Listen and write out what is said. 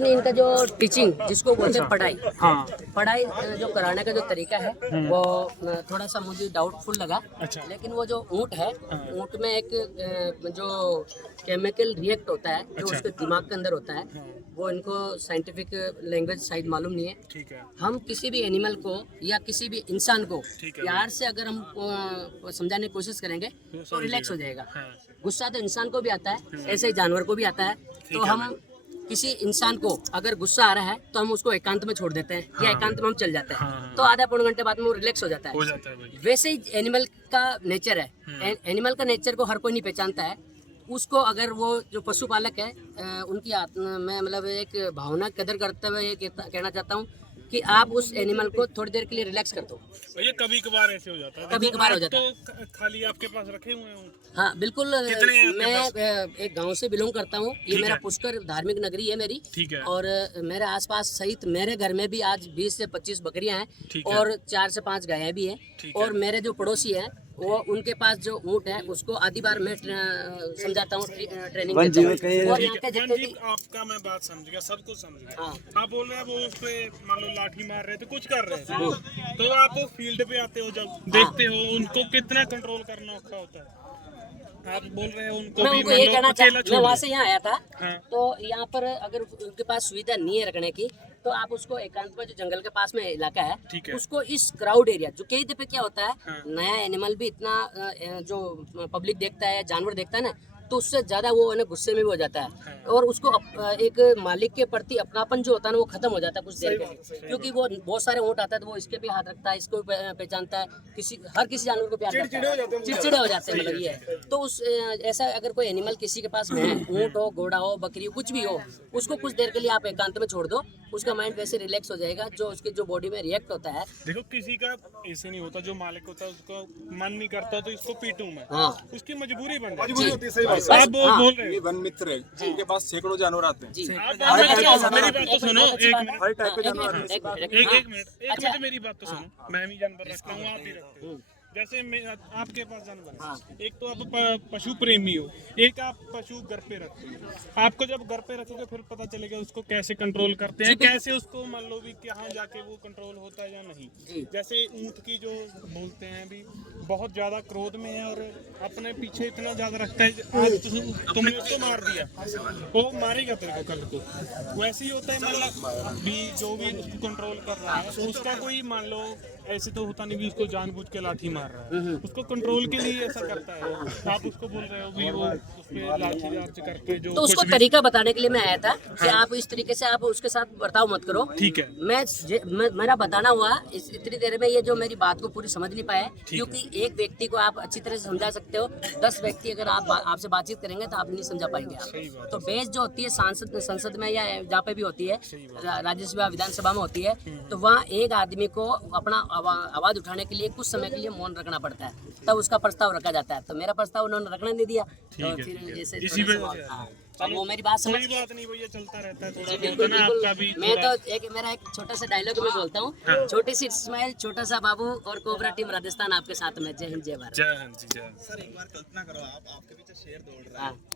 इनका जो टीचिंग जिसको बोलते हैं पढ़ाई, हाँ। पढ़ाई जो कराने का जो तरीका है वो थोड़ा सा मुझे डाउटफुल लगा। अच्छा। लेकिन वो जो ऊँट है, ऊँट में एक जो केमिकल रिएक्ट होता है जो अच्छा। उसके दिमाग के अंदर होता है, वो इनको साइंटिफिक लैंग्वेज शायद मालूम नहीं है। ठीक है। हम किसी भी एनिमल को या किसी भी इंसान को ठीक है प्यार से अगर हम समझाने की कोशिश करेंगे तो रिलैक्स हो जाएगा। गुस्सा तो इंसान को भी आता है, ऐसे ही जानवर को भी आता है। तो हम किसी इंसान को अगर गुस्सा आ रहा है तो हम उसको एकांत में छोड़ देते हैं या एकांत में हम चल जाते हैं, तो आधा पौने घंटे बाद में वो रिलैक्स हो जाता है। भाई। वैसे ही एनिमल का नेचर है। एनिमल का नेचर को हर कोई नहीं पहचानता है। उसको अगर वो जो पशुपालक है उनकी मैं मतलब एक भावना कदर करते हुए ये कहना चाहता हूँ कि आप उस एनिमल को थोड़ी देर के लिए रिलैक्स कर दो। ये कभी कभार ऐसे हो जाता है, कभी कभार हो जाता है। तो खाली आपके पास रखे हुए हैं ऊँट? हाँ बिल्कुल। कितने हैं आपके मैं एक गांव से बिलोंग करता हूँ। ये ठीक मेरा है। पुष्कर धार्मिक नगरी है मेरी। ठीक है। और मेरे आसपास सहित मेरे घर में भी आज 20 से 25 बकरियां ठीक हैं है। और 4 से 5 गायें भी हैं। ठीक है। और मेरे जो पड़ोसी हैं वो उनके पास जो ऊँट है उसको आधी बार मैं समझाता हूँ, ट्रेनिंग देता हूँ। और यहाँ के जितने भी आपका मैं बात समझ गया, सब कुछ समझ गया। हाँ। आप बोल रहे हैं वो उस पे मान लो लाठी मार रहे थे, कुछ कर रहे थे, तो आप फील्ड पे आते हो जब देखते हो उनको कितना कंट्रोल करना औखा होता है। आप बोल रहे हो उनको मैं भी उनको ये कहना अकेला मैं वहाँ से यहाँ आया था। हाँ। तो यहाँ पर अगर उनके पास सुविधा नहीं है रखने की तो आप उसको एकांत में जो जंगल के पास में इलाका है, ठीक है। उसको इस क्राउड एरिया जो कई दफे क्या होता है, हाँ। नया एनिमल भी इतना जो पब्लिक देखता है, जानवर देखता है ना, तो उससे ज्यादा वो है ना गुस्से में भी हो जाता है। और उसको एक मालिक के प्रति अपनापन जो होता है ना वो खत्म हो जाता है कुछ देर के लिए, क्योंकि वो बहुत सारे ऊँट आता है तो वो इसके भी हाथ रखता है, इसको भी पहचानता है, हर किसी जानवर को प्यार करता है, चिड़चिड़े हो जाते हैं मतलब ये है। तो उस ऐसा अगर कोई एनिमल किसी के पास में है, ऊँट हो, घोड़ा हो, बकरी हो, कुछ भी हो, उसको कुछ देर के लिए आप एकांत में छोड़ दो, उसका माइंड वैसे रिलैक्स हो जाएगा। जो उसके जो बॉडी में रिएक्ट होता है, देखो किसी का ऐसे नहीं होता, जो मालिक होता है उसको मन नहीं करता तो इसको पीटूं मैं, हाँ उसकी मजबूरी बन मजबूरी होती है। सही बात बस, है। आप वो हाँ। बोल रहे ये हो। वन मित्र है जिनके पास सैकड़ों जानवर आते हैं। जी मेरी बात तो सुनो, एक मिनट, हर टाइप के जानवर आते हैं। एक मिनट मेरी बात तो सुनो। मैं भी जानवर रखता हूँ, आप भी रखते हो। जैसे आपके पास जानवर है, हाँ। एक तो आप पशु प्रेमी हो, एक आप पशु घर पे रखते हो। आपको जब घर पे रखोगे फिर पता चलेगा उसको कैसे कंट्रोल करते हैं, कैसे उसको मान लो भी कहाँ जाके वो कंट्रोल होता है या नहीं। जैसे ऊँट की जो बोलते हैं भी बहुत ज्यादा क्रोध में है और अपने पीछे इतना ज्यादा रखता है, आज तुमने उसको मार दिया वो मारेगा तेरे को कल को। वैसे ही होता है, मतलब भी जो भी उसको कंट्रोल कर रहा है उसका कोई मान लो ऐसे तो होता नहीं भी उसको जानबूझ के लाठी मार रहा है, उसको कंट्रोल के लिए ऐसा करता है। आप उसको बोल रहे हो भी वो उस पे लाठी चार्ज करके जो तो उसको तरीका बताने के लिए मैं आया था कि आप इस तरीके से आप उसके साथ बर्ताव मत करो। ठीक है। मेरा बताना हुआ इतनी देर में ये जो मेरी बात को पूरी समझ नहीं पाए, क्योंकि एक व्यक्ति को आप अच्छी तरह से समझा सकते हो, 10 व्यक्ति अगर आप आपसे बातचीत करेंगे तो आप नहीं समझा पाएंगे आप। तो बेस जो होती है संसद में या जहाँ पे भी होती है, राज्यसभा विधानसभा में होती है, तो वहाँ एक आदमी को अपना आवाज उठाने के लिए कुछ समय के लिए मौन रखना पड़ता है, तब उसका प्रस्ताव रखा जाता है। तो मेरा प्रस्ताव उन्होंने रखने नहीं दिया, तो फिर ऐसे इसी वजह से। हाँ, तो वो मेरी बात समझ। कोई बात नहीं भैया, चलता रहता है थोड़ा बिल्कुल बहुत ना बिल्कुल। आपका भी। मैं तो मेरा एक छोटा सा डायलॉग में बोलता हूँ, छोटी सी स्माइल, छोटा सा बाबू और कोबरा टीम राजस्थान आपके साथ में। जय हिंद, जय भारत। जय हिंद जी, जय। सर एक बार कल्पना करो, आपके पीछे शेर दौड़ रहा है, हाँ।